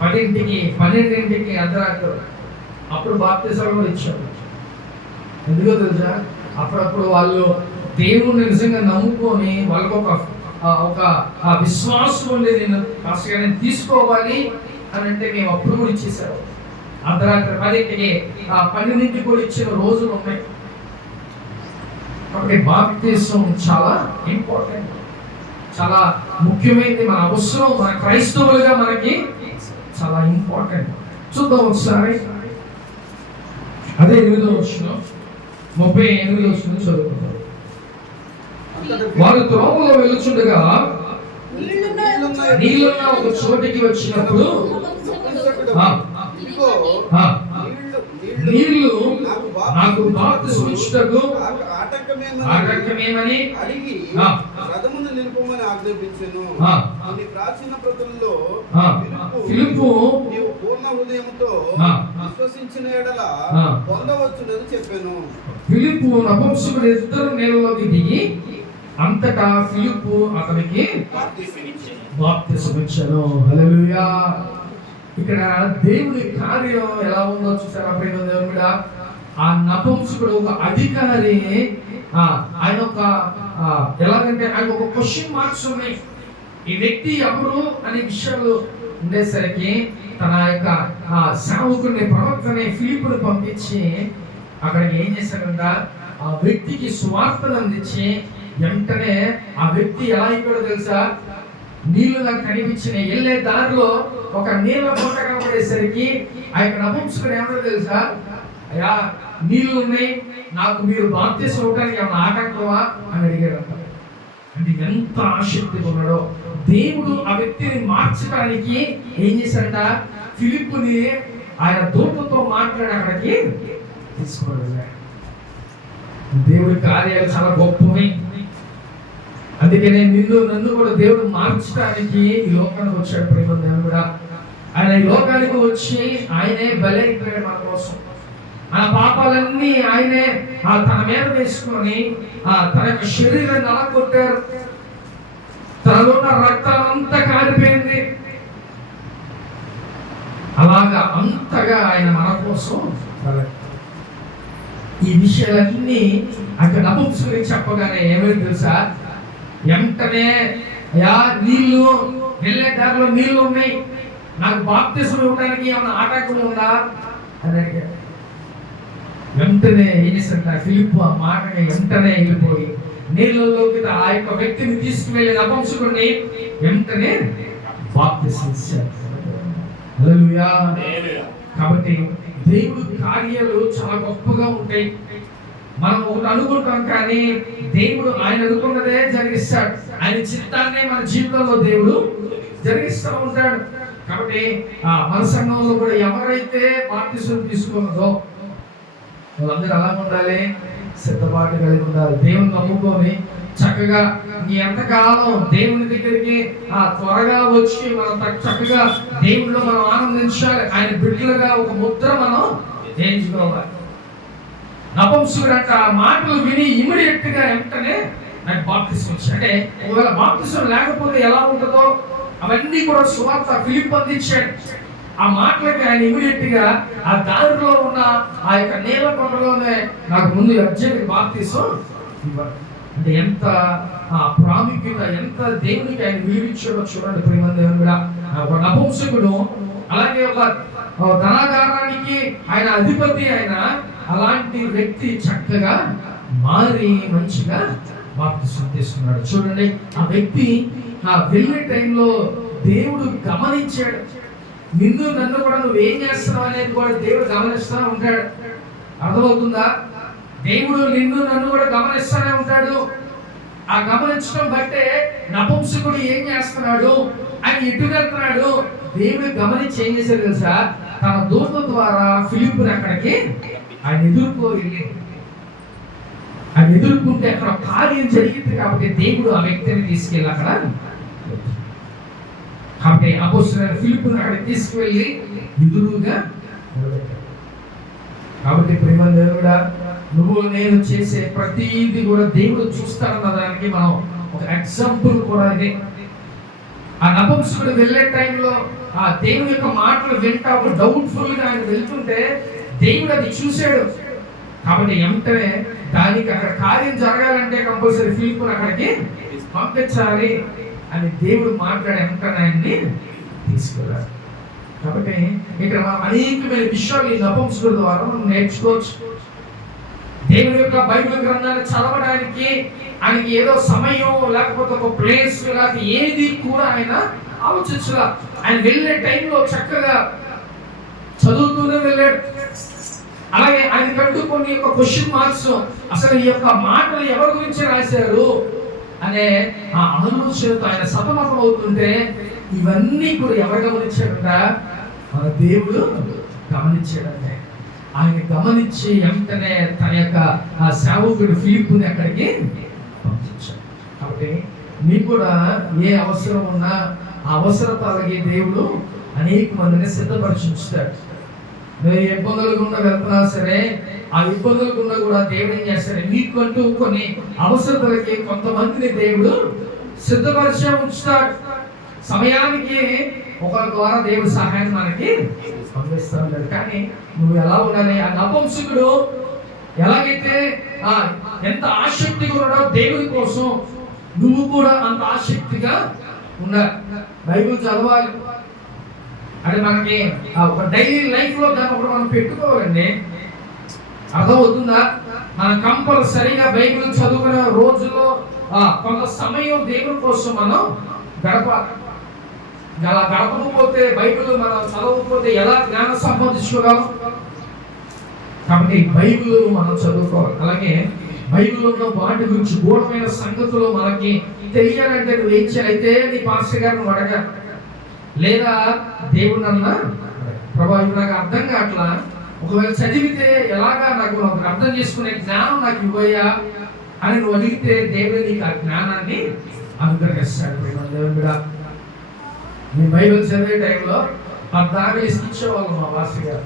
10ంటికి 12ంటికి అర్ధరాత్రులు అప్పుడు బాప్తిసాలు కూడా ఇచ్చారు. ఎందుకో తెలుసా? అప్పుడప్పుడు వాళ్ళు దేవుని నిజంగా నమ్ముకొని వాళ్ళకు ఒక ఒక విశ్వాసం ఉండి నేను తీసుకోవాలి అని అంటే మేము అప్పుడు కూడా ఇచ్చేసారు. అర్ధరాత్రి 10కి 12కి కూడా ఇచ్చిన రోజులు ఉన్నాయి. కాబట్టి బాప్తిసం చాలా ఇంపార్టెంట్, చాలా ముఖ్యమైనది, మన అవసరం, మన క్రైస్తవులుగా మనకి చాలా ఇంపార్టెంట్. చూద్దాం ఒకసారి అదే 8వ వచనం 38వ వచనం చదువుకుందాం. వారు త్రోవలో వెలుచుండగా నీళ్ళున్న ఒక చోటికి వచ్చినప్పుడు నీళ్లు నాకు బాప్తిసం ఇచ్చుటకు ఆటంకమేమని అడిగి రథమును నిలుపమని ఆజ్ఞాపించెను. ఈ ప్రాచీన ప్రతుల్లో ఫిలిప్పు నీవు పూర్ణ హృదయముతో విశ్వసించిన ఎడల పొందవచ్చునని చెప్పాను. ఫిలిప్పు నపుంసకుడు ఇద్దరు నీళ్ళలోకి దిగి అంతటా ఫిలిప్పు అతనికి బాప్తిసం ఇచ్చాను. హల్లెలూయా. ఇక్కడ దేవుడి కార్యం ఎలా ఉందో చూసారా ప్రేమ దేవుడా? ఆ నపుంసకుడు ఒక అధికారి, ఆయన ఒక ఎలాగంటే ఆయన ఒక క్వశ్చన్ మార్క్స్ ఉన్నాయి. ఈ వ్యక్తి ఎవరు అనే విషయాలు ఉండేసరికి తన యొక్క సేవకుని ప్రవక్తని ఫిలిప్పుని పంపించి అక్కడికి ఏం చేశాడంట, ఆ వ్యక్తికి సువార్తను అందించి వెంటనే ఆ వ్యక్తి ఎలా అయిపోయాడో తెలుసా? నీళ్లుగా కనిపించిన వెళ్ళే దారిలో ఒక నీళ్ళ మూట కనబడేసరికి ఆ యొక్క నపుంసకుడు ఏమన్నా తెలుసా? అయ్యా నీళ్లు ఉన్నాయి, నాకు మీరు బాప్తిసం ఇవ్వడానికి ఏమైనా ఆటంకమా అని అడిగాడంట. అంటే ఎంత ఆసక్తి ఉన్నాడో దేవుడు ఆ వ్యక్తిని మార్చడానికి ఏం చేశాడంట, ఫిలిప్పుని ఆయన దూతతో మాట్లాడి అక్కడికి తీసుకోవాలి. దేవుడి కార్యాలు చాలా గొప్పవి. అందుకనే నన్ను కూడా దేవుడు మార్చడానికి ఈ లోకానికి వచ్చాడు. ప్రేమ దేవుడు కూడా ఆయన ఈ లోకానికి వచ్చి ఆయనే బలైపోయాడు మన కోసం. మన పాపాలన్నీ ఆయనే తన మీద వేసుకొని తన యొక్క శరీరాన్ని నలగొట్టారు. తనలో ఉన్న రక్తం అంతా కారిపోయింది. అలాగా అంతగా ఆయన మన కోసం ఈ విషయాలన్నీ అక్కడ నపుంసకుడికి చెప్పగానే ఏమైంది తెలుసా? వెంటనే అయ్యా నీళ్లు వెళ్ళే దారిలో నీళ్లు ఉన్నాయి, నాకు బాప్తిసం ఇవ్వడానికి ఏమైనా ఆటంకం ఉందా అని అడిగాడు. వెంటనే ఏం చేశాడు ఫిలిప్పు ఆ మాటని వెంటనే వెళ్ళిపోయి నీళ్ళలోకి ఆ యొక్క వ్యక్తిని తీసుకువెళ్ళి నపుంసకుడిని వెంటనే బాప్తిసం ఇచ్చాడు. హల్లెలూయా. కాబట్టి దేవుడు కార్యాలు చాలా గొప్పగా ఉంటాయి. మనం ఒకటి అనుకుంటాం కానీ దేవుడు ఆయన అనుకున్నదే జరిగిస్తాడు. ఆయన చిత్తాన్నే మన జీవితంలో దేవుడు జరిగిస్తూ ఉంటాడు. కాబట్టి మన సంఘంలో కూడా ఎవరైతే బాప్తిసం తీసుకున్నదో వాళ్ళందరూ అలా ఉండాలి, సిద్ధపాటు కలిగి ఉండాలి. దేవుని నమ్ముకొని చక్కగా ఎంతకాలం దేవుని దగ్గరికి త్వరగా వచ్చి మనం చక్కగా దేవుడిలో మనం ఆనందించాలి. ఆయన బిడ్డలుగా ఒక ముద్ర మనం చేయించుకోవాలి. నపుంసకుడు అంట ఆ మాటలు విని ఇమిడియట్ గా వెంటనే నాకు బాప్తిసం ఇచ్చాడు. అంటే ఒకవేళ బాప్తిసం లేకపోతే ఎలా ఉంటుందో అవన్నీ కూడా సువార్త ఫిలిప్పు అందించాడు. ఆ మాటలకి ఆయన ఇమిడియట్ గా ఆ దారిలో ఉన్న ఆ యొక్క నీళ్ళ కొండలోనే నాకు ముందు అర్జెంట్ బాప్తిసం ఇవ్వాలి. అంటే ఎంత ప్రాముఖ్యత, ఎంత దేవునికి ఆయన విలువిచ్చాడో చూడండి ప్రేమ దేవుని కూడా. ఒక నపుంసకుడు అలాగే ఒక ధనాగారానికి ఆయన అధిపతి, ఆయన అలాంటి వ్యక్తి చక్కగా మారి మంచిగా బాప్తిసం తీసుకున్నాడు. చూడండి ఆ వ్యక్తి వెళ్ళే టైంలో దేవుడు గమనించాడు. నిన్ను నన్ను కూడా నువ్వేం చేస్తున్నావు అనేది కూడా దేవుడు గమనిస్తూ ఉంటాడు. అర్థమవుతుందా? దేవుడు నిన్ను నన్ను కూడా గమనిస్తూనే ఉంటాడు. ఆ గమనించడం బట్టే నపుంసకుడు ఏం చేస్తున్నాడు, ఆయన ఎటు వెళ్తున్నాడు దేవుడు గమనించి ఏం చేశాడు తెలుసా? తన దూత ద్వారా ఫిలిప్పుని అక్కడికి ఆయన ఎదుర్కోవాలి. ఆయన ఎదుర్కొంటే అక్కడ కార్యం జరిగింది. కాబట్టి దేవుడు ఆ వ్యక్తిని తీసుకెళ్ళి అక్కడ కాబట్టి అపోస్తలుడైన ఫిలిప్పుని అక్కడికి తీసుకువెళ్ళి ఎదురుగా నిలబెట్టాడు. కాబట్టి ప్రేమ దేవుడా, నువ్వు నేను చేసే ప్రతిదీ కూడా దేవుడు చూస్తాడన్న దానికి మనం ఒక ఎగ్జాంపుల్ కూడా ఇది. ఆ నపుంసకుడు వెళ్ళే టైంలో ఆ దేవుని యొక్క మాటలు వింటా ఒక డౌట్ఫుల్ గా ఆయన వెళ్తుంటే దేవుడు అది చూశాడు. కాబట్టి వెంటనే దానికి అక్కడ కార్యం జరగాలంటే కంపల్సరీ ఫిలిప్పుని అక్కడికి పంపించాలి అని దేవుడు మాట్లాడే వెంటనే తీసుకెళ్ళారు. కాబట్టి ఇక్కడ మనం అనేకమైన విషయాలు ఈ నపుంసకుల ద్వారా మనం నేర్చుకోవచ్చు. దేవుని యొక్క బైబిల్ గ్రంథాన్ని చదవడానికి ఆయనకి ఏదో సమయం లేకపోతే ఒక ప్లేస్ లేకపోతే ఏది కూడా ఆయన ఆలోచించలా. ఆయన వెళ్ళే టైంలో చక్కగా చదువుతూనే వెళ్ళాడు. అలాగే ఆయనకంటూ కొన్ని యొక్క క్వశ్చన్ మార్క్స్, అసలు ఈ యొక్క మాటలు ఎవరి గురించి రాశారు అనే ఆ ఆలోచనతో ఆయన సతమతం అవుతుంటే ఇవన్నీ కూడా ఎవరు గమనించాడంట? మన దేవుడు గమనించాడంటే. ఆయన గమనించి వెంటనే తన యొక్క ఆ సేవకుడు ఫిలిప్పుని అక్కడికి పంపించాడు. కాబట్టి మీకు కూడా ఏ అవసరం ఉన్నా ఆ అవసరతలకి దేవుడు అనేక మందిని సిద్ధపరిచి ఉంచుతాడు. మీరు ఇబ్బందులు గుండా వెళ్తున్నా సరే, ఆ ఇబ్బందుల గుండా కూడా దేవుడు ఏం చేస్తాడు? మీకంటూ కొన్ని అవసరతలకి కొంతమందిని దేవుడు సిద్ధపరిచి ఉంచుతాడు. సమయానికి ఒకరి ద్వారా దేవుడు సహాయం మనకి పంపిస్తూ ఉంటాడు. కానీ నువ్వు ఎలా ఉండాలి? ఆ నపుంసకుడు ఎలాగైతే ఎంత ఆసక్తిగా ఉన్నాడో దేవుడి కోసం, నువ్వు కూడా అంత ఆసక్తిగా ఉండాలి. బైబిల్ చదవాలి అంటే మనకి ఒక డైలీ లైఫ్ లో దాన్ని ఒకటి మనం పెట్టుకోవాలండి. అర్థమవుతుందా? మనం కంపల్సరీగా బైబిల్ చదువుకునే రోజుల్లో కొంత సమయం దేవుడి కోసం మనం గడపాలి. అలా గడపకపోతే, బైబిల్ మనం చదవకపోతే ఎలా జ్ఞానం సంపాదించుకోగలం? కాబట్టి బైబిల్ మనం చదువుకోవాలి. అలాగే బైబిల్లో వాటి గురించి గూఢమైన సంగతులు మనకి తెలియాలంటే నువ్వు ఏం చేయాలైతే నీ పాస్టర్ గారిని అడగాలి, లేదా దేవుడు అన్నా ప్రభా నాకు అర్థం కావట్లా, ఒకవేళ చదివితే ఎలాగా నాకు అర్థం చేసుకునే జ్ఞానం నాకు ఇవ్వయ్యా అని నువ్వు అడిగితే దేవుడు నీకు ఆ జ్ఞానాన్ని అనుగ్రహిస్తాడు. దేవుడు మీ బైబిల్ చదివే టైంలో 10 ఇసుకిచ్చేవాళ్ళు మా పాస్టర్ గారు.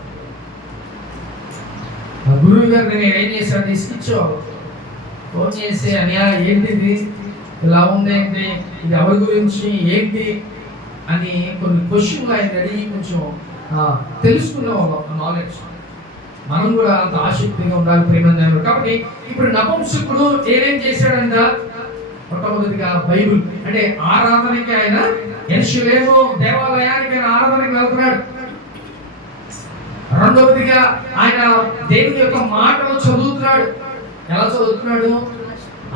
మా గురువు గారు నేను ఏం చేశాను, ఇసుకిచ్చేవాళ్ళు. ఫోన్ చేసి అనియా ఏంటిది ఇలా ఉందేంటి, ఇది ఎవరి గురించి ఏంటి అని కొన్ని క్వశ్చన్లు ఆయన అడిగి కొంచెం తెలుసుకునే వాళ్ళం నాలెడ్జ్. మనం కూడా అంత ఆసక్తిగా ఉండాలి ప్రేమ. కాబట్టి ఇప్పుడు నపుంసకుడు ఏమేం చేశాడంట? మొట్టమొదటిగా బైబిల్ అంటే ఆరాధనకి ఆయన యెరూషలేము దేవాలయానికి ఆయన ఆరాధనకి వెళ్తున్నాడు. రెండవదిగా ఆయన దేవుని యొక్క మాటలు చదువుతున్నాడు. ఎలా చదువుతున్నాడు?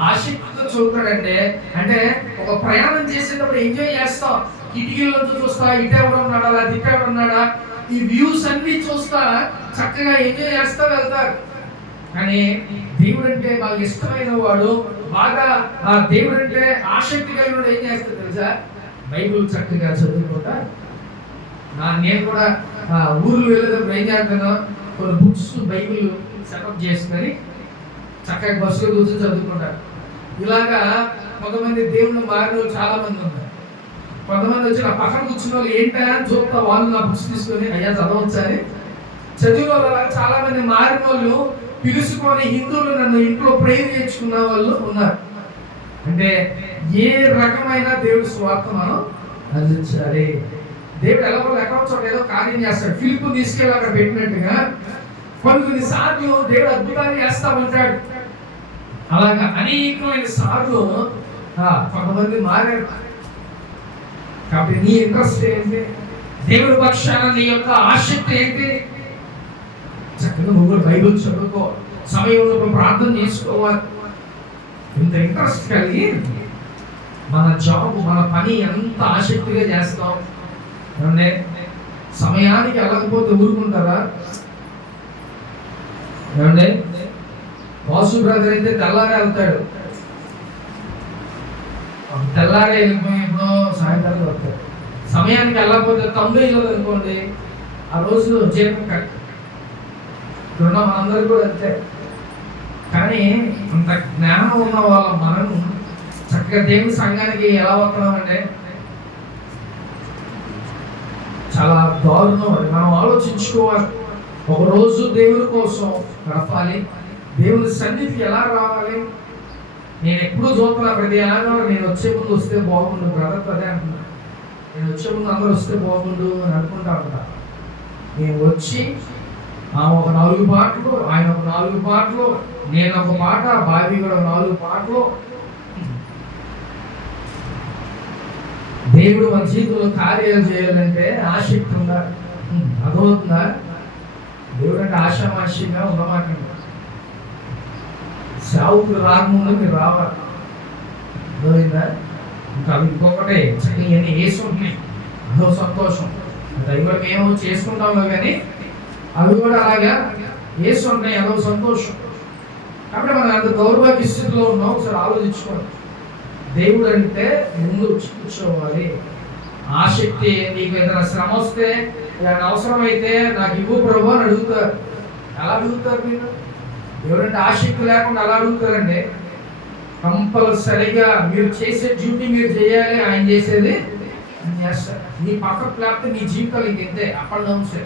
ఆసక్తితో చదువుతాడంటే, అంటే ఒక ప్రయాణం చేసేటప్పుడు ఎంజాయ్ చేస్తాం. కిటికీల్లో చూస్తా, ఇటెవడు ఉన్నాడా, లేదా ఇటెవడు ఉన్నాడా, ఈ వ్యూస్ అన్ని చూస్తా చక్కగా ఎంజాయ్ చేస్తా వెళ్తారు. కానీ దేవుడు అంటే బాగా ఇష్టమైన వాడు, బాగా దేవుడు అంటే ఆసక్తి కలిగిన ఏం చేస్తాడు తెలుసా? బైబిల్ చక్కగా చదువుకుంటా. నేను కూడా ఊర్లు వెళ్ళేటప్పుడు ఏం చేస్తాను, కొన్ని బుక్స్ బైబిల్ సెటప్ చేసుకొని చక్కగా బస్సులో కూర్చొని చదువుకుంటారు. ఇలాగా కొంతమంది దేవుళ్ళు మారిన చాలా మంది ఉన్నారు. కొంతమంది వచ్చి నా పక్కన కూర్చున్న వాళ్ళు ఏంటా అని చూస్తా, వాళ్ళు నా బుక్స్ తీసుకొని అయ్యా చదవచ్చు అని చదివిన వాళ్ళు. చాలా మంది మారిన వాళ్ళు పిలుచుకొని హిందువులు నన్ను ఇంట్లో ప్రేయర్ చేయించుకున్న వాళ్ళు ఉన్నారు. అంటే ఏ రకమైన దేవుడి స్వార్థ మనం అందించాలి. దేవుడు ఎక్కడో చోట ఏదో కార్యం చేస్తాడు. ఫిలిప్పు తీసుకెళ్ళి అక్కడ పెట్టినట్టుగా కొన్ని సార్లు దేవుడు అద్భుతాన్ని చేస్తా ఉంటాడు. అలాగా అనేకమైన సార్లు కొంతమంది మారారు. కాబట్టి నీ ఇంట్రెస్ట్ ఏంటి? దేవుడి పక్షాన నీ యొక్క ఆసక్తి ఏంటి? చక్కగా నువ్వు బైబిల్ చదువుకో, సమయంలో ప్రార్థన చేసుకోవాలి. ఇంత ఇంట్రెస్ట్ కలిగి మన జాబ్, మన పని ఎంత ఆసక్తిగా చేస్తాం. ఏమంటే సమయానికి వెళ్ళకపోతే ఊరుకుంటారా? ఏమంటే బాసు బ్రదర్ అయితే తెల్లారే వెళ్తాడు, తెల్లారే వెళ్ళిపోయి ఎప్పుడో సాయంత్రం వస్తాడు. సమయానికి వెళ్ళకపోతే తమ్ముడు ఇవ్వదు అనుకోండి, ఆ రోజు జీతం కట్. ఇప్పుడున్న మనందరూ కూడా అంతే. కానీ అంత జ్ఞానం ఉన్న వాళ్ళ మనం చక్కగా దేవుని సంఘానికి ఎలా వస్తున్నామంటే చాలా దారుణం. అది మనం ఆలోచించుకోవాలి. ఒకరోజు దేవుని కోసం గడపాలి, దేవుని సన్నిధికి ఎలా రావాలి. నేను ఎప్పుడూ చూస్తున్నా, ప్రతి ఆదివారం నేను వచ్చే ముందు వస్తే బాగుండు బ్రదర్, అదే అంటున్నా. నేను వచ్చే ముందు అందరూ వస్తే బాగుండు అని అనుకుంటా ఉంటా. నేను వచ్చి ఒక 4 పాటలు, ఆయన ఒక 4 పాటలు, నేను ఒక పాట, బాబీ కూడా 4 పాటలు, దేవుడు మన జీవితంలో కార్యాలు చేయాలంటే ఆసక్తి ఉండాలి. అర్థమవుతుందా? దేవుడు అంటే ఆశామాషిగా ఉండమాకండి. సావుకులు రాకముందు మీరు రావాలి. అర్థమైందా? ఇంకా అవి ఇంకొకటే ఇవన్నీ వేసి ఉంటున్నాయి, అదో సంతోషం. అవి కూడా మేము చేసుకుంటాము కానీ అవి కూడా అలాగా వేసి ఉంటున్నాయి, అదో సంతోషం. కాబట్టి మనం అంత దౌర్భాగ్య స్థితిలో ఉన్నాం. ఒకసారి ఆలోచించుకోండి. దేవుడు అంటే ముందు కూర్చోవాలి. ఆసక్తి, నీకు ఏదైనా శ్రమ వస్తే ఏదైనా అవసరమైతే నాకు ఇవ్వు ప్రభు అని అడుగుతారు. ఎలా అడుగుతారు మీరు? ఎవరంటే ఆసక్తి లేకుండా అలా అడుగుతారండి. కంపల్సరిగా మీరు చేసే డ్యూటీ మీరు చేయాలి, ఆయన చేసేది చేస్తారు. నీ పక్కకు లేకపోతే నీ జీవితాలు ఇంకెంతే అప్ అండ్ డౌన్స్.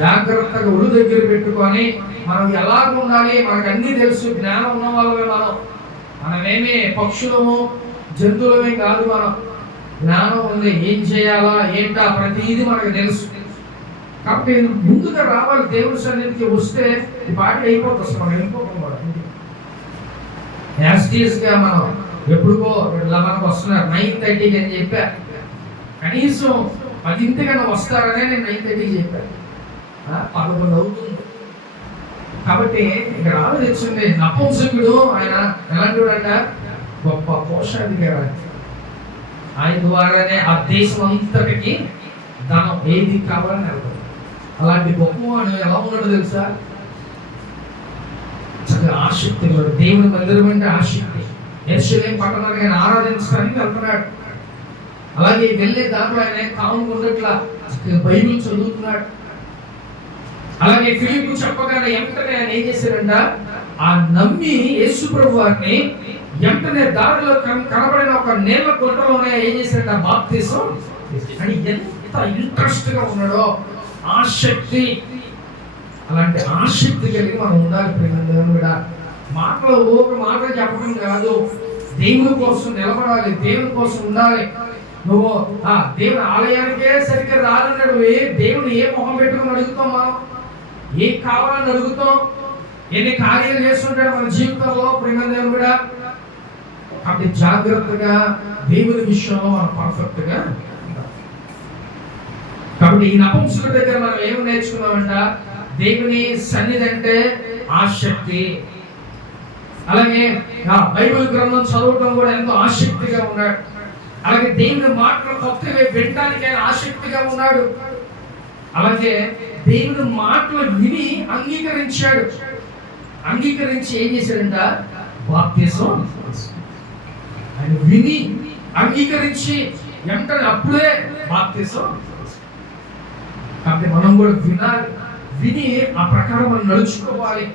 జాగ్రత్తగా ఒళ్ళు దగ్గర పెట్టుకొని మనం ఎలా ఉండాలి, మనకు అన్నీ తెలుసు, జ్ఞానం ఉన్న వాళ్ళమే. మనమేమి పక్షులము జంతువులమే కాదు. మనం జ్ఞానం ఉంది, ఏం చేయాలా ఏంటా ప్రతిదీ మనకు తెలుసు. కాబట్టి ముందుగా రావాలి. దేవుడి సన్నిధికి వస్తే ఈ పాట అయిపోతుంది. అసలు మనం వెళ్ళిపోతాం కూడా. యాస్టీస్గా మనం ఎప్పుడుకో ఇలా మనకు వస్తున్నారు 9:30 అని చెప్పా. కనీసం 10 వస్తారనే నేను 9:30 చెప్పాను. 11 అవుతుంది. కాబట్టి ఇక్కడ ఆలోచించండి. నపుంసకుడు ఆయన ఎలాంటి వాడంట? గొప్ప కోశాధికారి. ఆయన ద్వారానే ఆ దేశం అంతటికి ధనం ఏది కావాలని అర్థం. అలాంటి గొప్పవాడు ఎలా ఉన్నాడో తెలుసా? చక్కగా ఆసక్తి, దేవుని మందిరం అంటే ఆసక్తి. యెరూషలేము పట్టణాన్ని ఆయన ఆరాధించడానికి వెళ్తున్నాడు. అలాగే వెళ్ళే దాంట్లో ఆయన కాము ఉండట్లా బైబిల్ చదువుతున్నాడు. అలాగే ఫిలిప్పు చెప్పగానే వెంటనే ఆయన ఏం చేశారంట? ఆ నమ్మి యేసు ప్రభు వారిని వెంటనే దారిలో కనబడిన ఒక నీళ్ళ గుంటలోనే ఏం చేశారంట? బాప్తిసం. అని ఎంత ఇంట్రెస్ట్ గా ఉన్నాడో, ఆసక్తి. అలాంటి ఆసక్తి కలిగి మనం ఉండాలి. ప్రేమ మాటలు ఒక మాట చెప్పడం కాదు, దేవుని కోసం నిలబడాలి, దేవుని కోసం ఉండాలి. నువ్వు దేవుని ఆలయానికే సరిగ్గా రాలన్నాడు. దేవుని ఏ మొహం పెట్టుకుని అడుగుతాం? మనం ఏం కావాలని అడుగుతాం? ఎన్ని కార్యాలు చేస్తుంటాడు మన జీవితంలో ప్రేమ దేవుడు. కాబట్టి జాగ్రత్తగా దేవుని విషయంలో మనం పర్ఫెక్ట్ గా. కాబట్టి ఈ నపుంసకుడి దగ్గర మనం ఏమి నేర్చుకున్నామంట? దేవుని సన్నిధి అంటే ఆసక్తి. అలాగే బైబిల్ గ్రంథం చదవటం కూడా ఎంతో ఆసక్తిగా ఉన్నాడు. అలాగే దేవుని మాటలు కొత్తగా వినడానికి ఆయన ఆసక్తిగా ఉన్నాడు. అలాగే దేవుని మాటలు విని అంగీకరించాడు. అంగీకరించి ఏం చేశాడంట? బాప్తిసం. ఆయన విని అంగీకరించి వెంటనే అప్పుడే బాప్తిసం. కాబట్టి మనం కూడా వినాలి, విని ఆ ప్రకారం మనం నడుచుకోవాలి.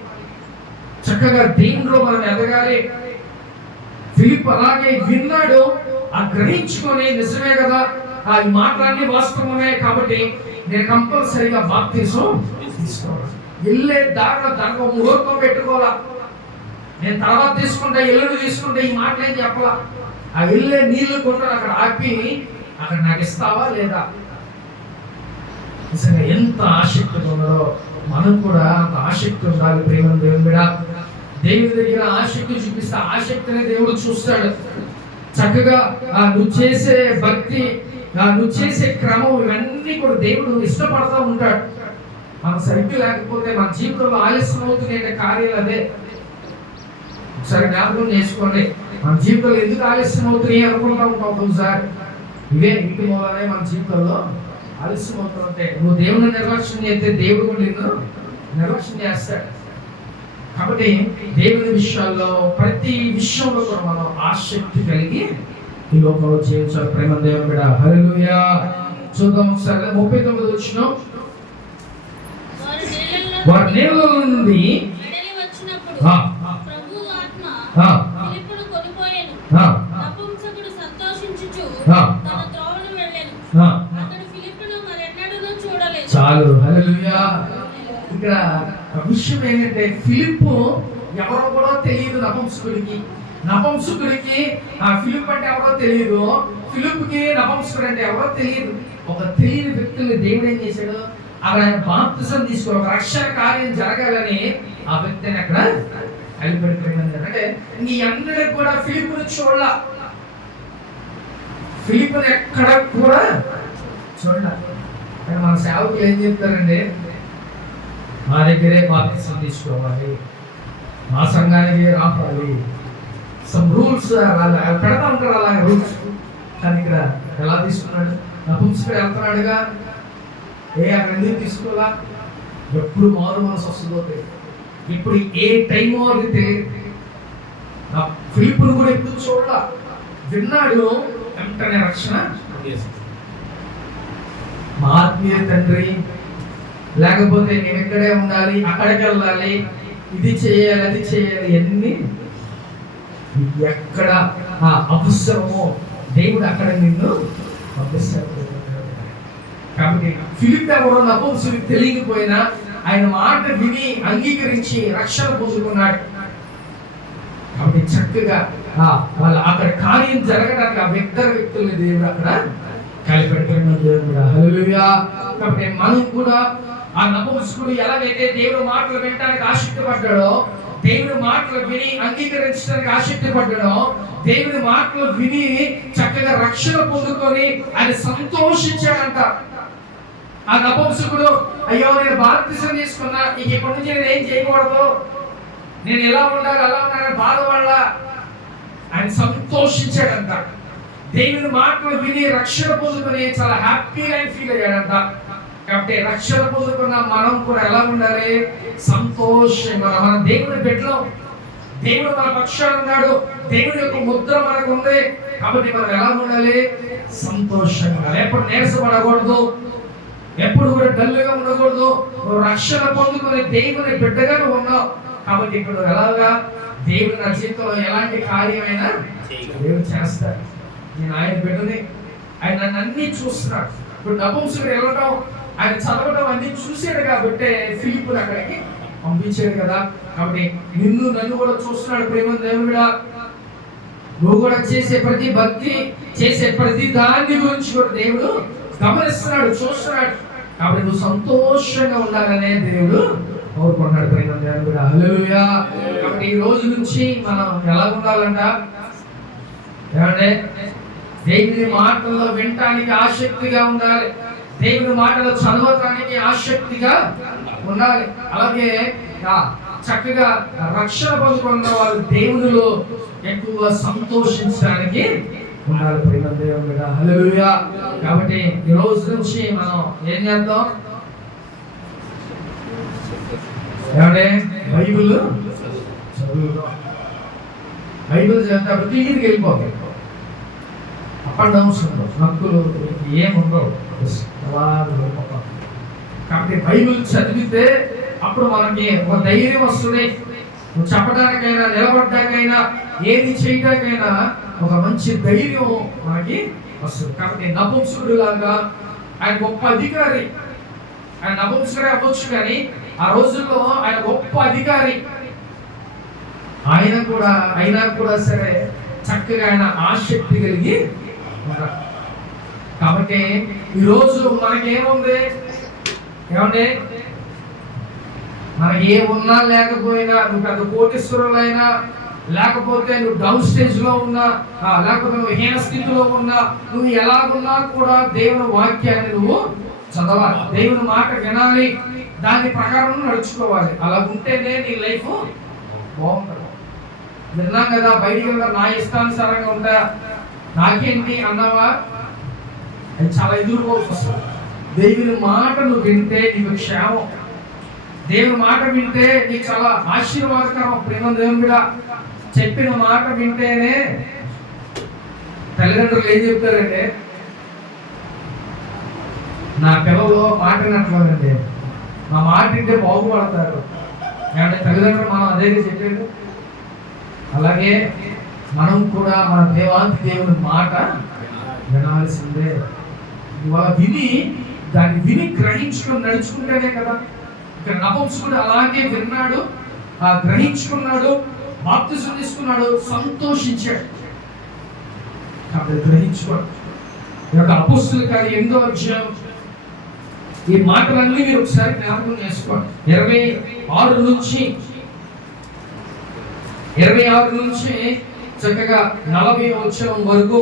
చక్కగా దేవునిలో మనం ఎదగాలి. ఫిలిప్ అలాగే విన్నాడు, ఆ గ్రహించుకొని నిజమే కదా, ఆ మాటలన్నీ వాస్తవమే, కాబట్టి నేను కంపల్సరిగా బాప్తిసం తీసుకోవాలి. వెళ్ళే దారిలో దానికి ముహూర్తం పెట్టుకోవాలా. నేను తర్వాత తీసుకుంటా, ఎల్లుండి తీసుకుంటా, ఈ మాటలు ఏం చెప్పాలా. ఆ వెళ్ళే నీళ్లు కొంటాను అక్కడ ఆపి, అక్కడ నాకు ఇస్తావా లేదా? నిజంగా ఎంత ఆసక్తిగా ఉన్నదో మనం కూడా అంత ఆసక్తి ఉండాలి. ప్రేమ దేవుడు దేవుడి దగ్గర ఆసక్తి చూపిస్తే ఆసక్తిని దేవుడు చూస్తాడు. చక్కగా నువ్వు చేసే భక్తి, నువ్వు చేసే క్రమం, ఇవన్నీ కూడా దేవుడు ఇష్టపడతా ఉంటాడు. మనం సరిగ్గా లేకపోతే మన జీవితంలో ఆలస్యం అవుతుంది కార్యాలు అదే. ఒకసారి జ్ఞాపకం చేసుకోండి. మన జీవితంలో ఎందుకు ఆలస్యం అవుతుంది అనుకుంటా ఉంటాం ఒకసారి. ఇవే ఇంటి మూలనే మన జీవితంలో ఆలస్యం అవుతుంటే, నువ్వు దేవుని నిర్లక్ష్యం చేస్తే దేవుడు కూడా నిన్ను నిర్లక్ష్యం చేస్తాడు. కాబట్టి దేవుని విషయాల్లో ప్రతి విషయంలో కూడా మనం ఆసక్తి కలిగి ఈ లోకంలో జీవించాలి. ప్రేమ దేవుని బిడ్డ. హల్లెలూయా. చూద్దాం ఒకసారి 39 వచనం. వారు నీళ్ళలో నుండి చాలు. హల్లెలూయా. ఇక్కడ విషయం ఏంటంటే ఫిలిప్పు ఎవరో కూడా తెలియదు నపుంసకుడికి. నపుంసకుడికి ఆ ఫిలిప్ అంటే ఎవరో తెలియదు. ఫిలిప్కి నపుంసకుడు అంటే ఎవరో తెలియదు. ఒక తెలియని వ్యక్తుల్ని దేవుడు ఏం చేశాడు? అక్కడ బాప్తిసం తీసుకుని ఒక రక్షణ కార్యం జరగాలని ఆ వ్యక్తిని అక్కడ కలిపెట్టుకున్నాడు. అంటే ఈ అందరికి కూడా ఫిలిప్ను చూడాల. ఫిలిప్పుని ఎక్కడ కూడా చూడాలి. కానీ మన సేవకులు ఏం చెప్తారండి, మా దగ్గరే బాప్తిసం తీసుకోవాలి, మా సంఘానికి రావాలి, సమ్ రూల్స్ పెడతా ఉంటారు అలాగే రూల్స్. కానీ ఇక్కడ ఎలా తీసుకున్నాడు? నపుంసకుడు వెళ్తున్నాడుగా, అక్కడ ఎందుకు తీసుకోవాలా? ఎప్పుడు మారు మనసు వస్తుందో తెలియదు, ఇప్పుడు ఏ టైమో అది తెలియదు. ఫిలిప్పును కూడా ఎప్పుడు చూడాల, విన్నాడు, వెంటనే రక్షణ. మా ఆత్మీయ తండ్రి, లేకపోతే నేను ఇక్కడే ఉండాలి, అక్కడికి వెళ్ళాలి, ఇది చేయాలి, అది చేయాలి, అన్ని ఎక్కడ అవసరమో దేవుడు అక్కడ నిన్ను పంపిస్తాడు. కాబట్టి ఫిలిప్ ఎవరో నపుంసకుడికి తెలియకపోయినా ఆయన మాట విని అంగీకరించి రక్షణ పొందుకున్నాడు. కాబట్టి చక్కగా వాళ్ళ అక్కడ కార్యం జరగడానికి ఆ వ్యక్తుల్ని దేవుడు అక్కడ కలిపెడుతున్న దేవుడు. హల్లెలూయా. కాబట్టి మనం కూడా ఆ నపుంసకుడు ఎలాగైతే దేవుడు మాటలు వినడానికి ఆసక్తి పడ్డాడో, దేవుడి మాటలు విని అంగీకరించడానికి ఆసక్తి పడ్డాడో, దేవుడి మాటలు విని చక్కగా రక్షణ పొందుకొని ఆయన సంతోషించాడంట. ఆ నపుంసకుడు, అయ్యో నేను బాప్తిసం తీసుకున్నా, ఇక ఇప్పటి నుంచి నేను ఏం చేయకూడదు, నేను ఎలా ఉండాలి అలా ఉండాలని బాధ వల్ల ఆయన సంతోషించాడంట. దేవుని మాటలు విని రక్షణ పొందుకొని చాలా హ్యాపీగా ఫీల్ అయ్యాడంట. కాబట్టి రక్షణ పొందుకున్న మనం కూడా ఎలా ఉండాలి? సంతోషంగా. మన దేవుని బిడ్డలో, దేవుడు మన పక్షాన ఉన్నాడు, దేవుడి యొక్క ముద్ర మనకు ఉంది. కాబట్టి మనం ఎలా ఉండాలి? సంతోషంగా. ఎప్పుడు నీరసపడకూడదు, ఎప్పుడు కూడా డల్లుగా ఉండకూడదు. రక్షణ పొందుకుని దేవుని బిడ్డగా నువ్వు ఉన్నావు. కాబట్టి ఇప్పుడు ఎలాగా దేవుడు నా జీవితంలో ఎలాంటి కార్యమైనా దేవుడు చేస్తాడు. నేను ఆయన బిడ్డని, ఆయన నన్ను అన్ని చూస్తున్నాడు. ఇప్పుడు నపుంసకుడు వెళ్ళడం, ఆయన చదవడం అన్ని చూశాడు కాబట్టి ఫిలిప్పుని అక్కడికి పంపించాడు కదా. కాబట్టి నిన్ను నన్ను కూడా చూస్తున్నాడు. ప్రేమ దేవుడా, నువ్వు కూడా చేసే ప్రతి భక్తి, చేసే ప్రతి దాని గురించి కూడా దేవుడు గమనిస్తున్నాడు, చూస్తున్నాడు. కాబట్టి నువ్వు సంతోషంగా ఉండాలనే దేవుడు కోరుకుంటున్నాడు. ప్రేమ దేవుడా, హల్లెలూయా. కాబట్టి ఈ రోజు నుంచి మనం ఎలా ఉండాలంట? ఏమంటే దేవుని మాటల్లో వినటానికి ఆసక్తిగా ఉండాలి, దేవుని మాటలు చదవటానికి ఆసక్తిగా ఉండాలి. అలాగే చక్కగా రక్షణ పొందుకున్న వాళ్ళు దేవునిలో ఎక్కువ సంతోషించడానికి ఉండాలి. ప్రేమ దేవుడా, హల్లెలూయా. కాబట్టి ఈ రోజు నుంచి మనం ఏం చేద్దాం? ఏమంటే బైబిల్ చదువుదాం. బైబిల్ చదివితే క్లియర్గా వెళ్ళిపోతాయి. అప్ అండ్ డౌన్స్ ఉండవు, హక్కులు ఏముండవు. కాబట్టి బైబిల్ చదివితే అప్పుడు మనకి ఒక ధైర్యం వస్తుంది. చెప్పడానికైనా, నిలబడడానికైనా, ఏది చేయడానికైనా ఒక మంచి ధైర్యం మనకి వస్తుంది. కాబట్టి నపుంసకుడు లాగా ఆయన గొప్ప అధికారి. ఆయన నపుంసకుడే అవ్వచ్చు, కానీ ఆ రోజుల్లో ఆయన గొప్ప అధికారి. అయినా కూడా సరే చక్కగా ఆయన ఆసక్తి కలిగి ఉంటారు. కాబట్టి ఈరోజు మనకేముంది? ఏమంటే మనకి ఏ ఉన్నా లేకపోయినా, నువ్వు పెద్ద కోటీశ్వరులైనా, లేకపోతే నువ్వు డౌన్ స్టేజ్ లో ఉన్నా, లేకపోతే నువ్వు హీన స్థితిలో ఉన్నా, నువ్వు ఎలాగున్నా కూడా దేవుని వాక్యాన్ని నువ్వు చదవాలి, దేవుని మాట వినాలి, దాని ప్రకారం నడుచుకోవాలి. అలా ఉంటేనే నీ లైఫ్ బాగుంటుంది. విన్నాం కదా, బయటికి వెళ్ళా నా ఇష్టానుసారంగా ఉంటా, నాకేంటి అన్నావా, అది చాలా ఎదుర్కోవాల్సి వస్తుంది. దేవుని మాట నువ్వు వింటే నీకు క్షేమం, దేవుని మాట వింటే నీకు చాలా ఆశీర్వాదకరం. ప్రేమ దేవుని కూడా చెప్పిన మాట వింటేనే. తల్లిదండ్రులు ఏం చెప్తారంటే, నా పిల్లలు మాట వినట్లేదండి, మా మాట వింటే బాగుపడతారు. అంటే తల్లిదండ్రులు మనం అదే చెప్పేది. అలాగే మనం కూడా మన దేవాంతి దేవుని మాట వినాల్సిందే. దాన్ని విని గ్రహించుకుని నడుచుకుంటేనే కదా. ఇక్కడ నపుంసకుడు అలాగే విన్నాడు, గ్రహించుకున్నాడు, బాప్తిసం తీసుకున్నాడు, సంతోషించాడు. కాబట్టి గ్రహించుకోండి. ఈ యొక్క అపోస్తలుల కార్యం 8వ అధ్యాయం ఈ మాటలన్నీ మీరు ఒకసారి జ్ఞాపకం చేసుకోండి. 26 నుంచి చక్కగా 40వ వచనం వరకు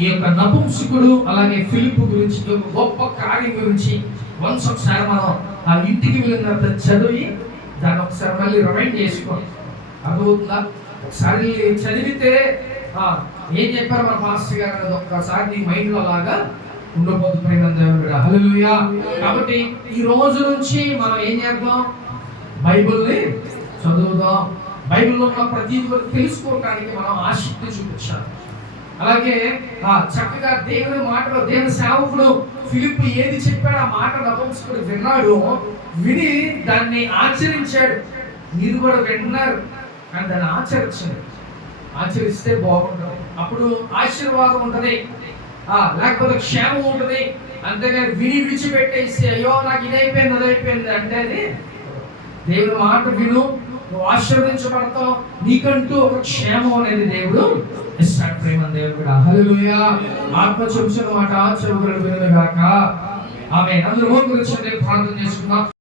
ఈ యొక్క నపుంసకుడు అలాగే ఫిలిప్ గురించి ఈ యొక్క గొప్ప కార్యం గురించి వన్స్ ఒకసారి మనం ఆ ఇంటికి వెళ్ళినంత చదివి దాన్ని ఒకసారి మళ్ళీ రిమైండ్ చేసుకోండి. అర్థమవుతుందా? ఒకసారి చదివితే ఏం చెప్పారు మన పాస్టర్ గారు అనేది ఒక్కసారి నీ మైండ్ లో లాగా ఉండబోతుంది. హల్లెలూయా. కాబట్టి ఈ రోజు నుంచి మనం ఏం చేద్దాం? బైబిల్ని చదువుదాం. బైబిల్లో ఉన్న ప్రతి తెలుసుకోవడానికి మనం ఆసక్తి చూపించాలి. అలాగే చక్కగా దేవుని మాటలో దేవుని సేవకుడు ఫిలిప్ ఏది చెప్పాడు ఆ మాట నపుంసకుడు విన్నాడు, విని దాన్ని ఆచరించాడు. మీరు కూడా విన్నారు కానీ దాన్ని ఆచరించండి. ఆచరిస్తే బాగుంటుంది. అప్పుడు ఆశీర్వాదం ఉంటుంది, లేకపోతే క్షేమం ఉంటుంది. అంతేగాని విని విడిచిపెట్టేసి అయ్యో నాకు ఇదైపోయింది అదైపోయింది అంటే అది దేవుని మాట విను, నువ్వు ఆశీర్వదించబడతావు, నీకంటూ ఒక క్షేమం అనేది దేవుడు ఇస్తాడు. ప్రేమ దేవుడు. హల్లెలూయా. ఆత్మ చెబుతున్న మాట చెవులు వినుగాక. ఆమేన్. అందరూ గురించి ప్రార్థన చేసుకుందాం.